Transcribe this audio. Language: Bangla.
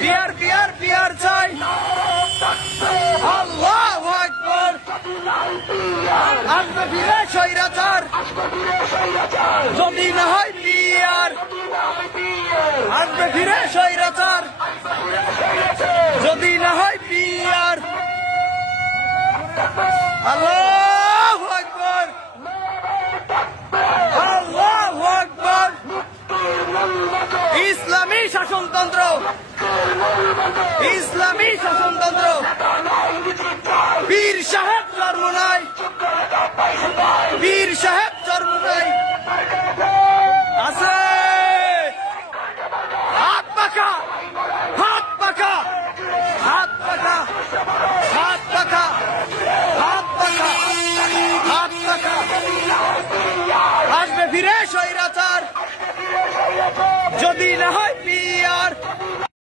পিয়ার পিয়ার পিয়ার চাই। আল্লাহু আকবার। আসবে ফিরে স্বৈরাচার, যদি না হয় পিয়ার। আসবে ফিরে স্বৈরাচার, যদি না হয় পিয়ার। আল্লাহু আকবার, আল্লাহু আকবার। ইসলামী শাসনতন্ত্র, ইসলামী শাসনতন্ত্র। পীর সাহেব জন্ম নাই, পীর সাহেব জন্ম নাই। আছে হাত পাখা, হাত পাখা, হাত পাখা, হাত পাখা, হাত পাখা, হাত পাখা। আসবে ফিরে স্বৈরাচার, যদি না হয়